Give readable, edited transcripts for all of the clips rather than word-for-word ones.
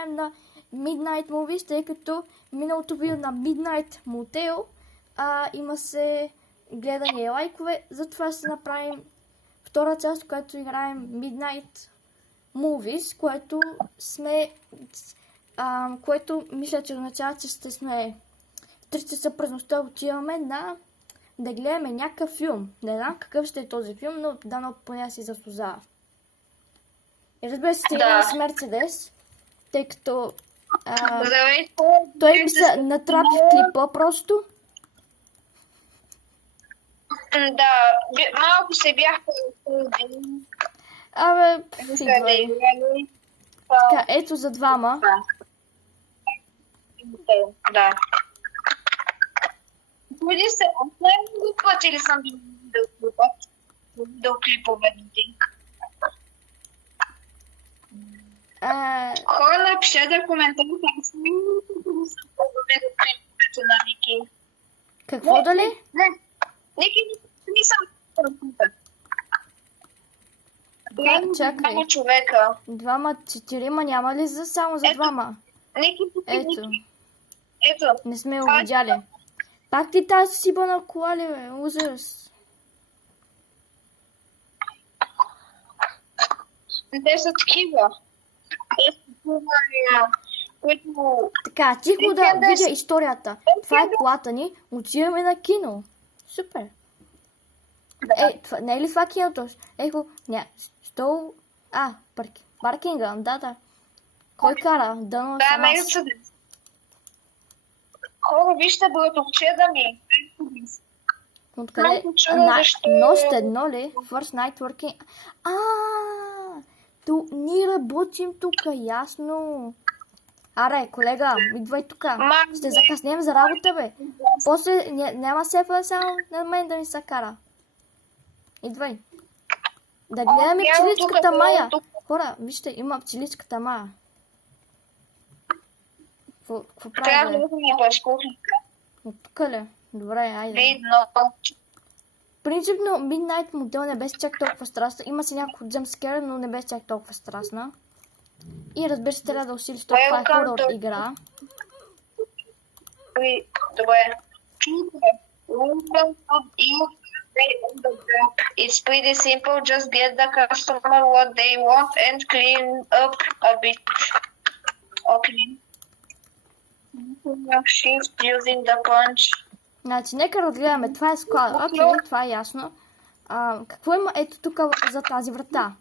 направим на Midnight Movies, тъй като миналото видео на Midnight Motel има се гледани и лайкове, затова ще направим втора част, в която играем Midnight Movies, което мисля, че означава, че ще сме 3 часа през нощта отиваме да гледаме някакъв филм. Не знам какъв ще е този филм, но дано поне си заслужава. И разбира се, играем с Мерцедес, тъй като той ми се натрапи в клипа просто. Да, малко се бях Абе, така, ето за двама. Да. Буди се, много пъти ли съм до клиповете? Хора, напишете коментари, как съм по-добре до клиповете на Ники. Какво дали? Не, Ники не съм по-добре. Чакай. Двама човека. Двама, 4, няма ли само за двама? Ето. Не сме го видяли. Пак ти тази си бъна кола ли, бе? Ужас. Те са такива. Така, тихо да видя историята. Това е колата ни. Отиваме на кино. Супер. Не е ли това киното? Стол... паркинга, да. Кой кара? Дано съм аз. Хора, вижте братовчеда ми. Откъде? Нощ едно ли? First night working. Ние работим тук, ясно. Аре, колега, идвай тук. Ще закъснем за работа, бе. После няма сефа само на мен да ни се кара. Идвай. Да гледаме пчеличката Мая. Хора, вижте, има пчеличката Мая. Какво прави? Трябва да ми бъдеш кухника. От тук ли? Добре, айде. Видно. Принципно Midnight Motel не беше чак толкова страшна. Има си някакво джъмпскер, но не беше чак толкова страшна. И разбира се, трябва да усилиш това е хорор игра. Добре. It's pretty simple, just get the customer what they want and clean up a bit. Okay. Shift using the punch. Значи, нека разгледаме. Това е склад. Окей, това е ясно. Какво има ето тук за тази врата?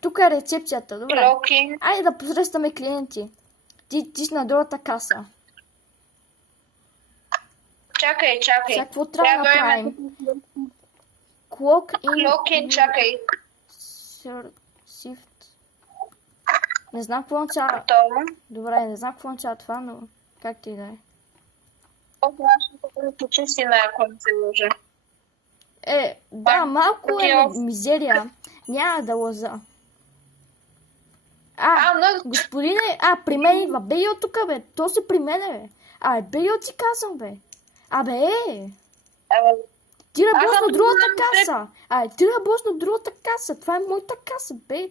Тук е рецепцията. Добре. Айде да посрещаме клиенти. Ти си на другата каса. Чакай. Сега какво трябва да направим? Clock in, чакай. Shift. Не знам какво означава. Добре, не знам какво означава това, но как ти да е? Почисти на ако не се лъжа. Да, малко е мизерия. Няма да лъжа. Господине, при мен идва. Бей от тук, бе. То си при мене, бе. Бей от си казвам, бе. Ти работиш на другата каса. Ти работиш на другата каса. Това е моята каса, бе.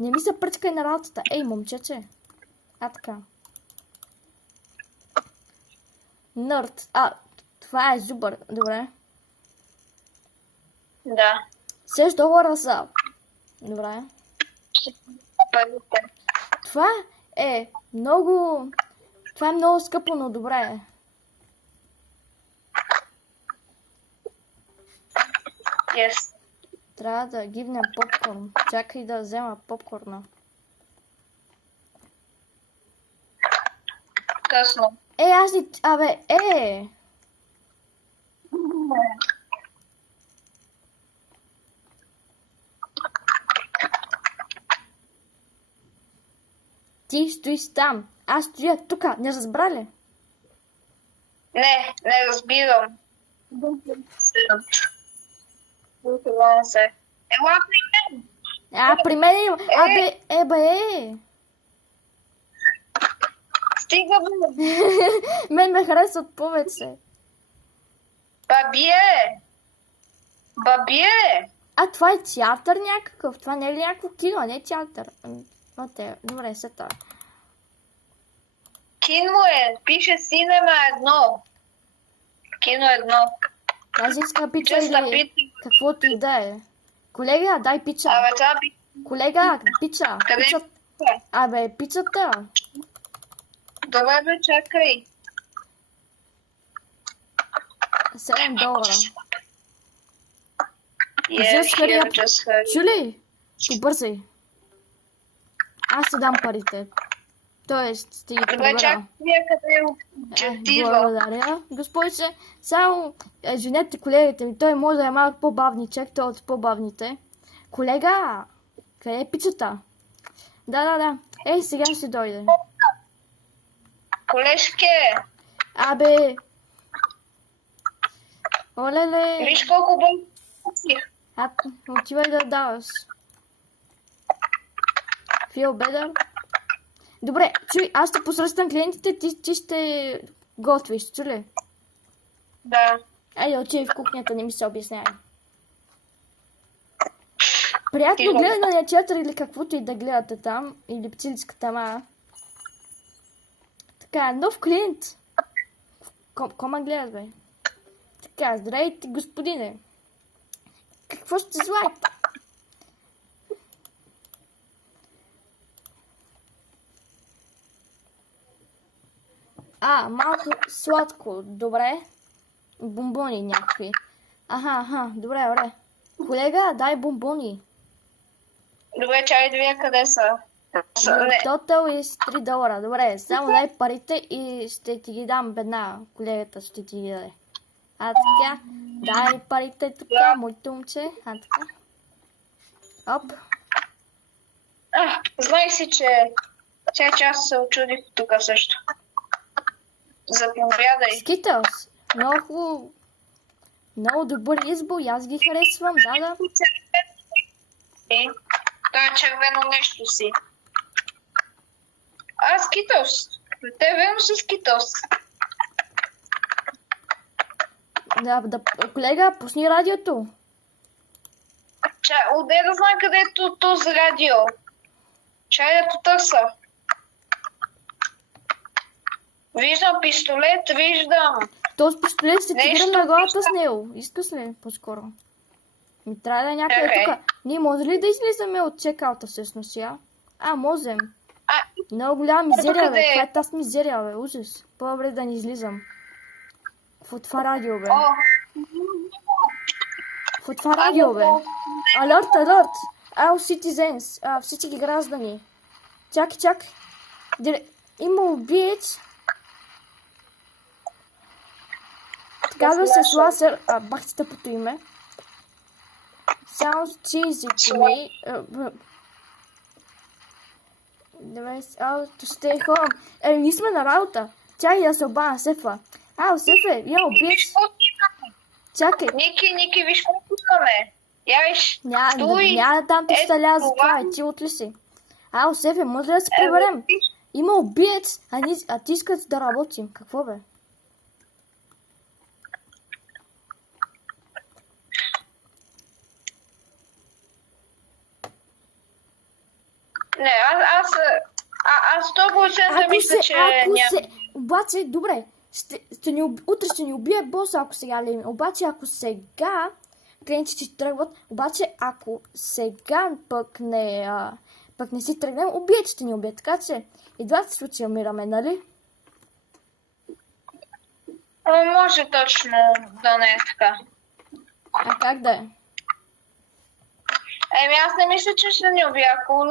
Не ми се пръчкай на работата. Момчече. Така. Нърд. Това е зубър. Добре. Да. $6 са. Добре. Това е много скъпо, но добре. Yes. Трябва да гивнем попкорн. Чакай да взема попкорна. Късно. Аз ни... Ти стоиш там. Аз стоя тук. Не разбра ли? Не разбирам. Ела при мен. При мен има. Стига, бе. Мен ме харесват повече. Бабие. Това е театър някакъв. Това не е ли някакво кино, не е театър. Добре, сета. Кино е. Пише Синема 1. Кино 1. Аз искам пица Just a или pizza. каквото и да е. Колега, дай пица. Абе, това Колега, пица. къде е Пица. пица? Абе, пицата. Добре, бе, чакай. $7. Yeah, Just hurry here, up. just hurry. Чули? Побързай. Аз ти дам парите. Тоест, ще ги Добре, прибера. чакай, къде е обектива. Благодаря. Господице, само извинете колегите ми, той може да е малко по-бавничек, той е от по-бавните. Колега, къде е пицата? Да. Ей, сега ще дойде. Колежке, Абе. Олеле. виж колко бързо си. Отивай да даваш. Feel better? Добре, чуй, аз ще посрещам клиентите, ти ще готвиш, чули? Да. Айде, отивай в кухнята, не ми се обяснявай. Приятно Тихо. гледане на театър или каквото и да гледате там, или птицката ма. Така, нов клиент. Кома гледат, бе? Така, здравейте, господине. Какво ще желаете? Малко сладко, добре. Бомбони някакви. Аха, добре. Колега, дай бомбони. Добре, чай да видя къде са. Не. Тотал е $3. Добре, само дай парите и ще ти ги дам веднага. Колегата ще ти ги даде. Така, дай парите тук, моето момче. Така. Оп. Знай си, че аз се очудих тук също. Заповядай. Скитълс. Много добър избор, и аз ги харесвам, да. Това е червено нещо си. Скитълс. Те верно са Скитълс. Да, колега, пусни радиото. Отде да знам къде е този радио. Чай да потърся. Виждам пистолет, виждам. Този пистолет ще ти Нещо вирам на главата с виждам. него. Искаш ли по-скоро? Ми трябва да е някъде Окей. тук. Ние може ли да излизаме от чекаута всъщност сега? Можем. Много голяма мизерия, къде бе. е? Това е тази мизерия, бе. Ужас. По-добре да не излизам. Какво това радио, бе? Какво това радио, бе? Алерт! All citizens. Всички граждани. Чакай. Има убиец. Казва се Сласър. Бах ти тъпото име. Sounds cheesy to me. To stay home. Ние сме на работа. Чакай да се обана Сефа. Сефе, я убиец. Чакай. Ники, виж колко имаме. Я виж. Няма да там писталя за това. Ти отли си. Сефе, може да се приберем. Има убиец, а ти искат да работим. Какво, бе? Не, аз 100% мисля, че няма. Обаче, добре, утре ще ни убие боса, ако сега ли. Обаче, ако сега клиентите ще тръгват, обаче, ако сега пък не си тръгнем, убият ще ни убият. Така че и двата случая умираме, нали? Може точно да не е така. Как да е? Аз не мисля, че ще ни убие. Ако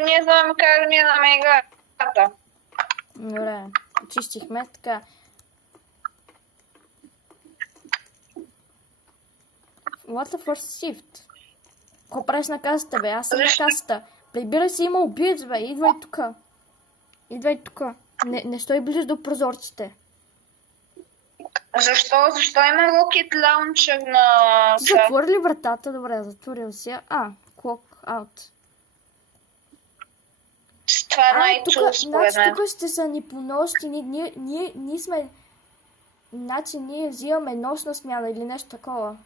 ние знаем как да минаме играта. Добре, очистихме така. What the first shift? Какво правиш на касата, бе? Аз съм на касата. Прибирай се, има убиец, бе. Идвай тук. Не стой близо до прозорците. Защо? Защо има Rocket Launcher на... Ти затвори ли вратата? Добре, затворил си. Clock out. Това е най-трудно според мен. Тук ще са ни по нощи. Ние сме... Значи ние взимаме нощна смяна или нещо такова.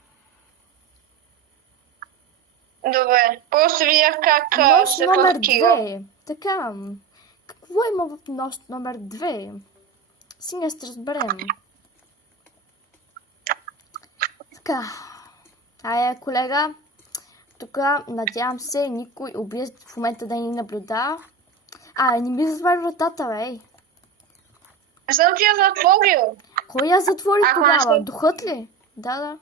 Добре, просто видях как Нощ се номер паркира. 2. Така. какво има в нощ номер 2? Сега ще разберем. Така. Ая, колега. Тук, надявам се, никой убиец в момента да ни наблюдава. Не ми затвори вратата, бе. Не съм ти я затворил. Кой я затвори тогава? Духът ли? Да.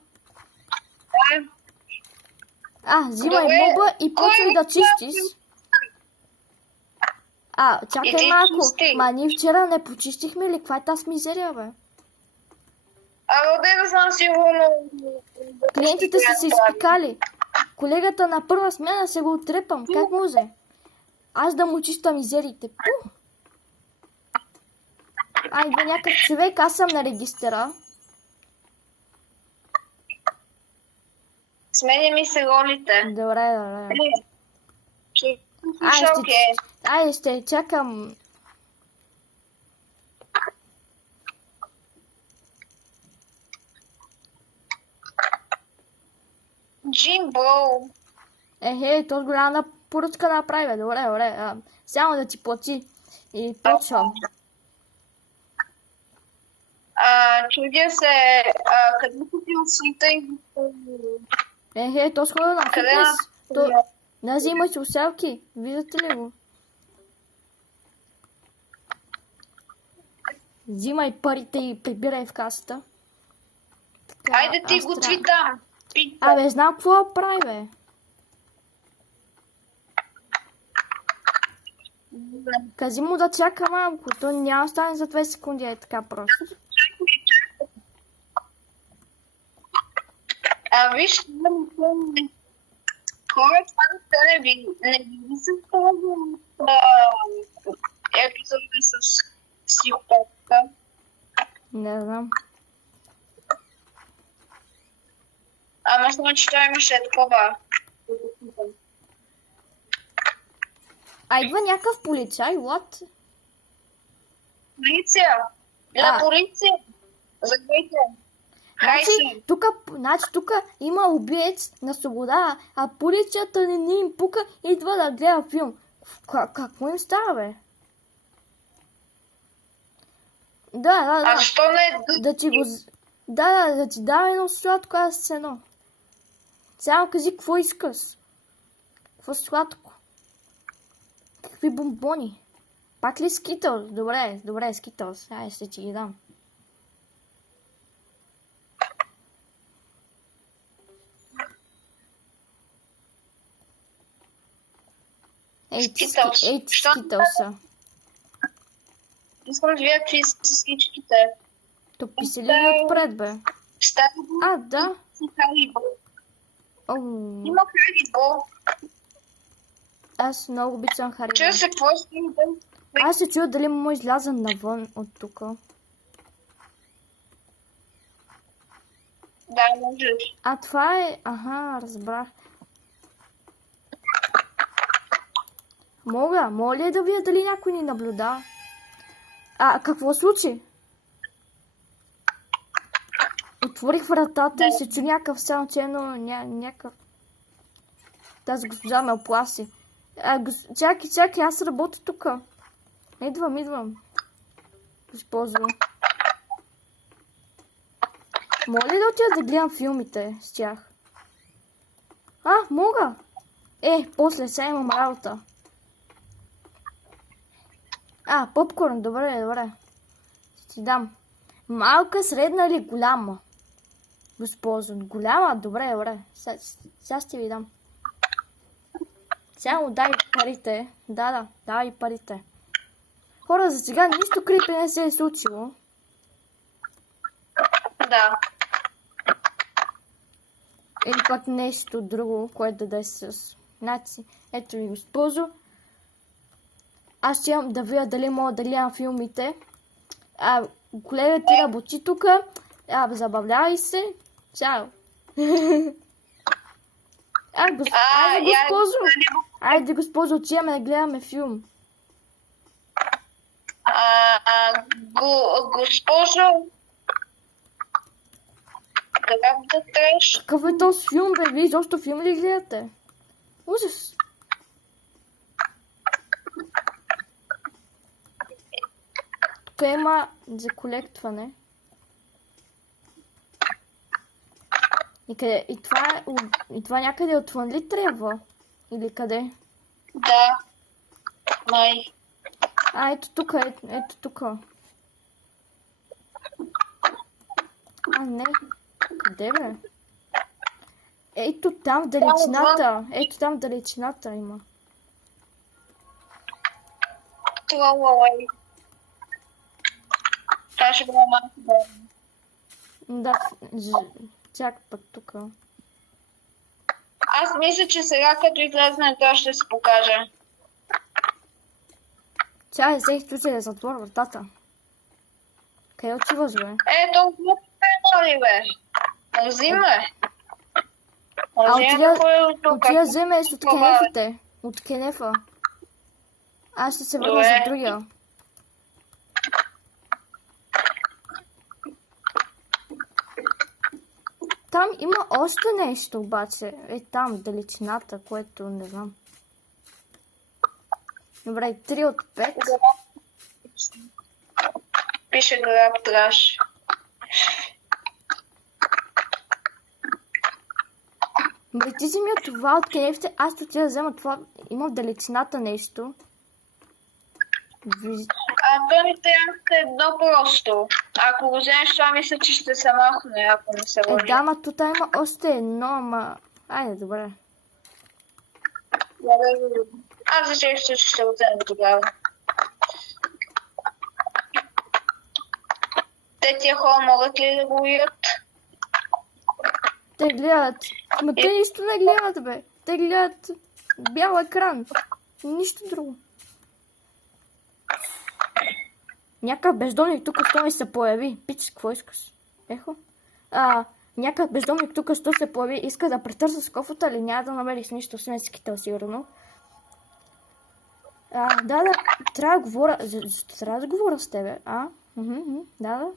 Взимай моба и почвай да чистиш. Чакай малко. Ние вчера не почистихме ли? Каква е тази мизерия, бе? Де да знам сигурно. Клиентите са се изпикали. Колегата на първа смяна се го отрепам. Как може? Аз да му чиста мизериите. Идва някакъв човек, аз съм на регистъра. Сменя ми се ролите. Добре. Ще чакам. Джимбо. То голяма поръчка направи. Добре. Само да ти плати. И почвам. Чудя се, къде си ти усилите и... То схода на фитнес. Не взимай си уселки. Виждате ли го? Взимай парите и прибирай в касата. Айде ти готви там. Знам какво прави, бе. Кази му да чака малко. То няма стане за 2 секунди, така просто. Виж, хората не види с това епизода с психопатка. Не знам. Мисля, че той имаше такова. Идва някакъв полицай, what? Полиция! Полиция! Заглейте! Тук има убиец на свобода, а полицията не им пука и идва да гледа филм. Какво им става, бе? Да. Що не? Да ти го... Да ти дава едно сладко, аз с едно. Само кажи какво искаш. Какво сладко? Какви бомбони? Пак ли скитълс? Добре, скитълс. Ще ти ги дам. Скитълса. Искам да видя какви са всичките. То писи ли отпред, бе? Да. Има Харибо. Аз много обичам Харибо. Чуя се, какво ще има? Аз се чуя дали му изляза навън от тук. Да, можеш. Това е... разбрах. Мога ли да видя дали някой ни наблюдава? Какво случи? Отворих вратата и се чу някакъв саунд, но някакъв... Тази госпожа ме опласи. Чакай, аз работя тук. Идвам. Госпожо. Моля ли да отида да гледам филмите с тях? Мога. После сега имам работа. Попкорн, добре. Ще ти дам. Малка, средна или голяма? Госпожо, голяма? Добре. Сега ще ви дам. Само дай парите. Да, дай парите. Хора, за сега нищо крипи не се е случило. Да. Или пък нещо друго, което да е с... Ето ви, госпожо. Аз ще имам да видя дали мога да гледам филмите. Колега ти работи тук. Забавлявай се. Чао. Айде, госпожо, отиваме да гледаме филм. Госпожо, как да треш? Какъв е този филм, бе? Вие изобщо филм ли гледате? Ужас. тук има за колектване. И това някъде отвън ли трябва? Или къде? Да. Май. Ето тук, ето тук. Не. Къде бе? Ето там в далечината. Ето там в далечината има. Трололай. Това ще бъде малко. Да, чак пък тук. Аз мисля, че сега като излезне, той ще се покаже. Тя взех тук да затвора вратата. Къде отиваш, бе? Ето, нали, бе? Взима. Отида вземе от кенефите. От кенефа. Аз ще се върна за другия. Там има още нещо обаче. Там, далечината, което не знам. Добре, 3 от 5. Пише граб траш. Добре, ти вземи от това от кенефите, аз ще отида да взема това. Има в далечината нещо. То ми трябва едно просто. Ако го вземеш, това мисля, че ще се махне, ако не се лъжи. Да, ма тук има още едно, ама... Айде, добре. Аз за че ще го взема тогава. Те тия хора могат ли да го видят? Те гледат. Ма те нищо не гледат, бе. Те гледат бял екран. Нищо друго. Някакъв бездомник тук що ми се появи. Пич, какво искаш? Ехо? Някакъв бездомник тук що се появи. Иска да претърса с кофата или няма да намериш нищо, освен скитъл, сигурно. Да, трябва да говоря. Трябва да говоря с тебе, да.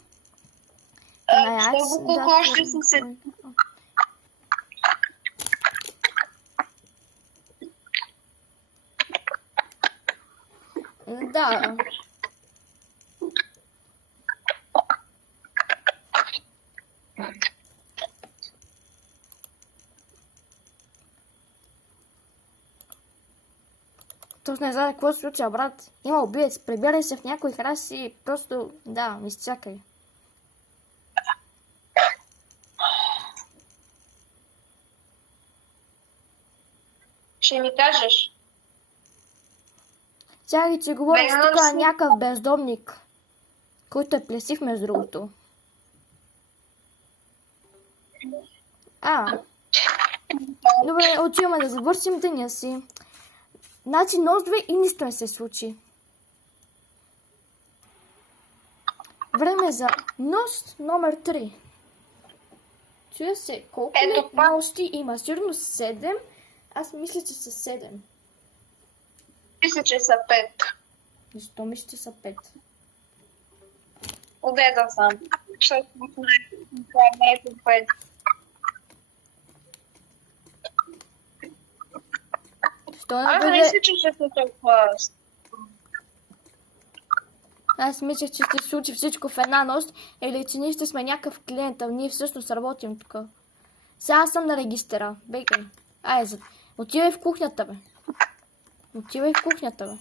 Колко още са се... Да. Точно не знае какво се случва, брат. Има убиец, прибирай се в някой храс и просто, да, изчакай. Ще ми кажеш. Чакай, че говоря с тук някакъв бездомник, който е плесив между другото. Добре, отиваме да завършим деня си. Значи нос 2 и нищо не се случи. Време за нос номер 3. Чуя се, колко ли нощи има? Сигурно 7. Аз мисля, че са 7. Мисля, че са 5. Защо мисля, че са 5? Отдета съм. Защото не е 5. Аз мисля, че ще се толкова. Аз мисля, че ще се случи всичко в една нощ или че ние ще сме някакъв клиент, а ние всъщност работим тук. Сега аз съм на регистъра. Бегай. Отивай в кухнята, бе. Отивай в кухнята, бе.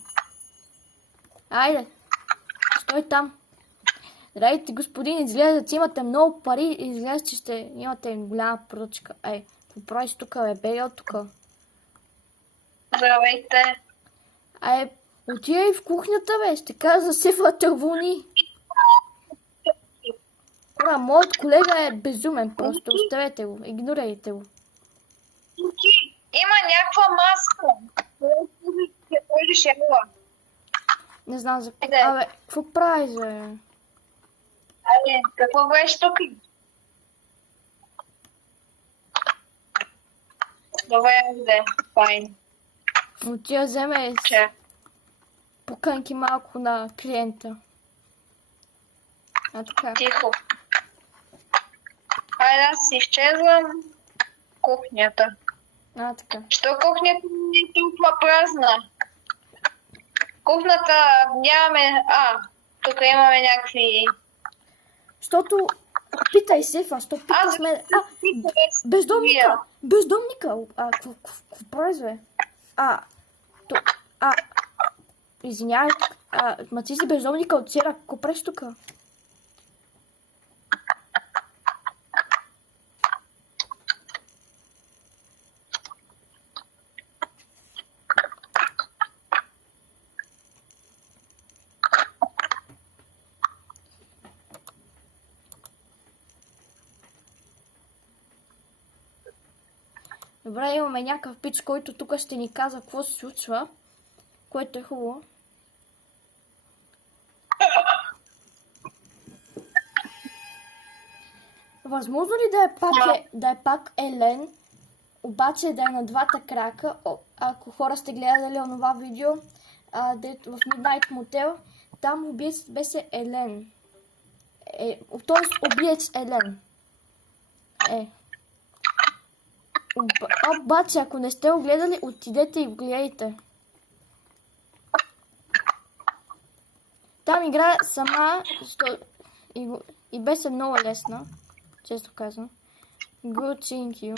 Айде. Стой там. Здравейте, господин, изглежда, че имате много пари и изглежда, че ще имате голяма поръчка. Какво правиш тук, бе? Бегай от тук. Здравейте. Отивай в кухнята, бе. Ще кажа за сефата вълни. Моят колега е безумен, просто оставете го. Игнорирайте го. Има някаква маска. Какво ли ще ела? Не знам за какво. Какво правиш, бе? Какво беше тук? Добре, файн. Отива вземе покънки малко на клиента. Така. Тихо. Аз си изчезвам кухнята. Така. Що кухнята не е толкова празна? Кухнята нямаме... Тук имаме някакви... Защото... Питай Сефа, що питаш мен? Бездомника! Бездомника! Какво правиш, бе? Извинявай, ма ти си бездомника от вчера, какво правиш тук? Добре, имаме някакъв пич, който тук ще ни казва какво се случва, което е хубаво. Възможно ли да е пак Елен, обаче да е на двата крака? Ако хора сте гледали онова видео, дето в Midnight Motel, там убиец беше Елен. Тоест убиец Елен. Обаче, ако не сте го гледали, отидете и го гледайте. Там игра сама и беше много лесна, често казвам. Good seeing you.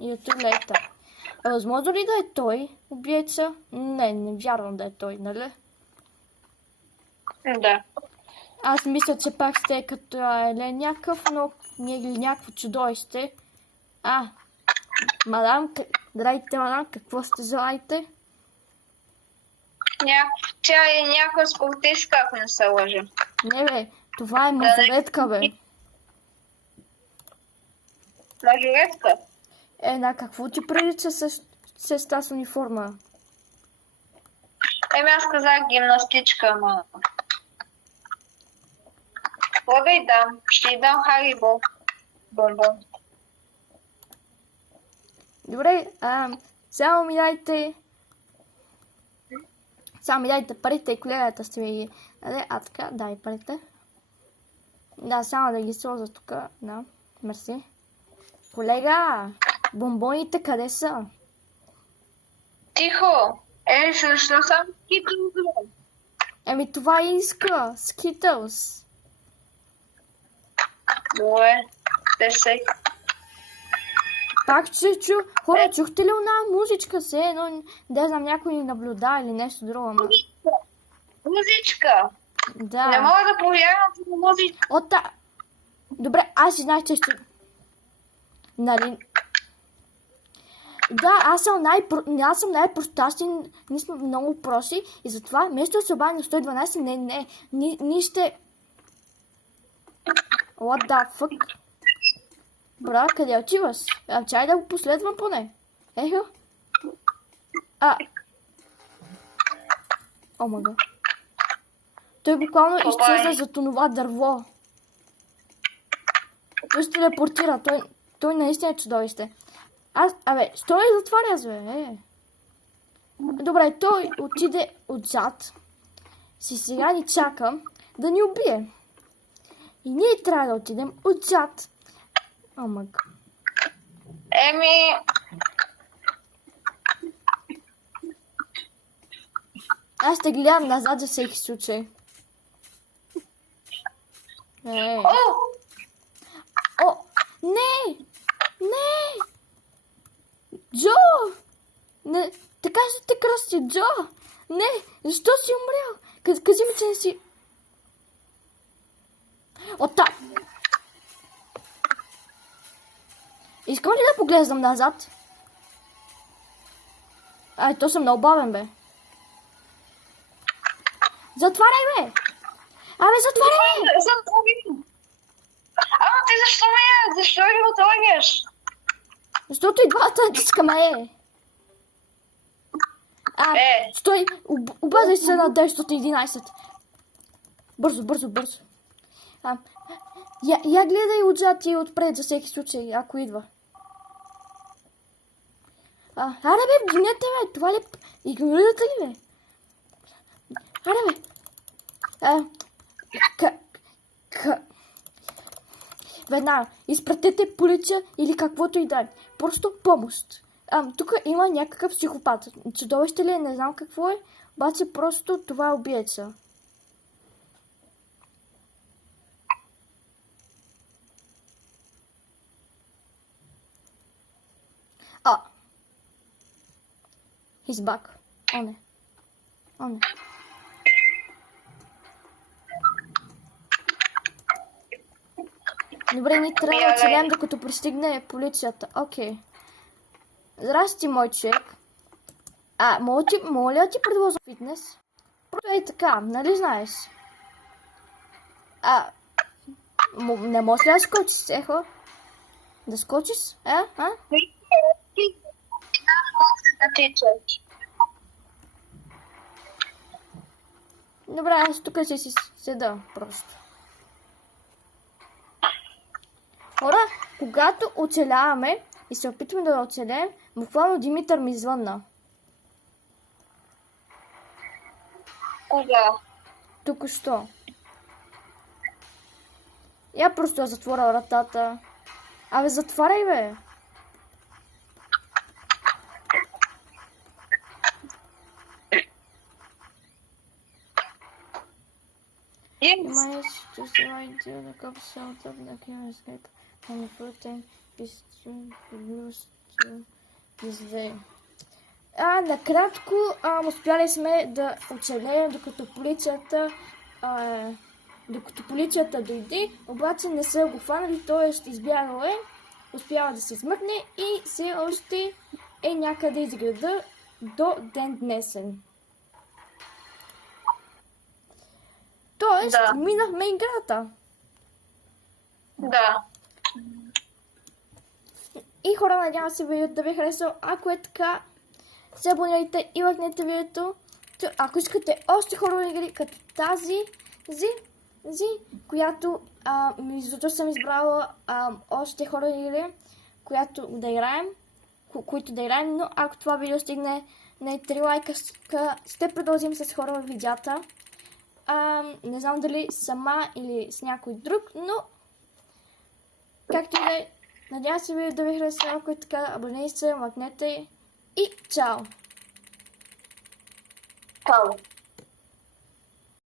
И от лета. Възможно ли да е той убиеца? Не вярвам да е той, нали? Да. Аз мисля, че пак сте като Елен някакъв, но или някакво чудовище. Мадам, драйте, мадам, какво сте желаете? Тя е някаква спортистка, ако не се лъжа. Не бе, това е мазаретка, бе. Мазаретка? На какво ти прилича с тази униформа? Аз казах гимнастичка, ама... Какво да й дам? Ще й дам Харибо. Бомбон. Добре, само ми дайте парите и колегата ще ми ги даде. Така, дай парите. Да, само да ги сложа тук. Да, мерси. Колега, бомбоните къде са? Тихо! Защо съм Скитълс? Това иска. Скитълс. Добре, Пак че хора, чухте ли една музичка се, но да знам, някой ни наблюда или нещо друго, ама... Музичка? Да. Не мога да повярвам на музичка. Добре, аз си знаеш, че ще... Нали... Да, аз съм най-простащен, ние сме много прости и затова, вместо да се обади на 112, ние ще... What the fuck? Бра, къде отиваш? Чай да го последвам поне. Ехо. О, мага. Той буквално изчезва за това дърво. Той ще телепортира. Той наистина е чудовище. Стой и затваря, бе. Добре, той отиде отзад. Сега ни чака да ни убие. И ние трябва да отидем отзад. Омъг. Аз ще гледам назад за всеки случай. Не! Джо! Не, така ще те кръсти, Джо! Не, защо си умрял? Кажи ми, че не си... Искам ли да поглеждам назад? То съм много бавен, бе. Затваряй, бе! Затваряй, бе! Ти защо ги отлагаш? Защото и двата искаме, Стой, обадай се на 911. Бързо. Я гледай отзад и отпред за всеки случай, ако идва. Бе, дигнете, бе, това ли... Игнорирате ли, бе? Бе. Веднага, изпратете полиция или каквото и да е. Просто помощ. Тук има някакъв психопат. Чудовище ли е, не знам какво е. Обаче просто това е убиеца. He's back. О, не. О, не. Добре, ние трябва да оцелем, докато пристигне полицията. Окей. Здрасти, мой човек. Моля да ти предложа фитнес? Просто е така, нали знаеш? Не можеш ли да скочиш, ехо? Да скочиш? Добре, аз тук си седа просто. Хора, когато оцеляваме и се опитваме да оцелеем, буквално Димитър ми звънна. Кога? Току-що. Я просто затворя вратата. Абе, затваряй, бе! Yes. To survive the cops out of the camera escape and the protein is used to this day. Накратко успяли сме да оцелеем, докато полицията дойде, обаче не са го хванали, т.е. избягал е, успява да се измъкне и все още е някъде из града до ден днесен. Тоест, минахме играта. Да. И хора, надявам се видеото да ви харесал. Ако е така, се абонирайте и лайкнете видеото. Ако искате още хорори игри, като тази, която защото съм избрала още хорори игри, които да играем, но ако това видео стигне на 3 лайка, ще продължим с хорори видеята. Не знам дали сама или с някой друг, но както и да е, надявам се видео да ви хареса, ако е така, абонирайте се, лайкнете и чао! Чао!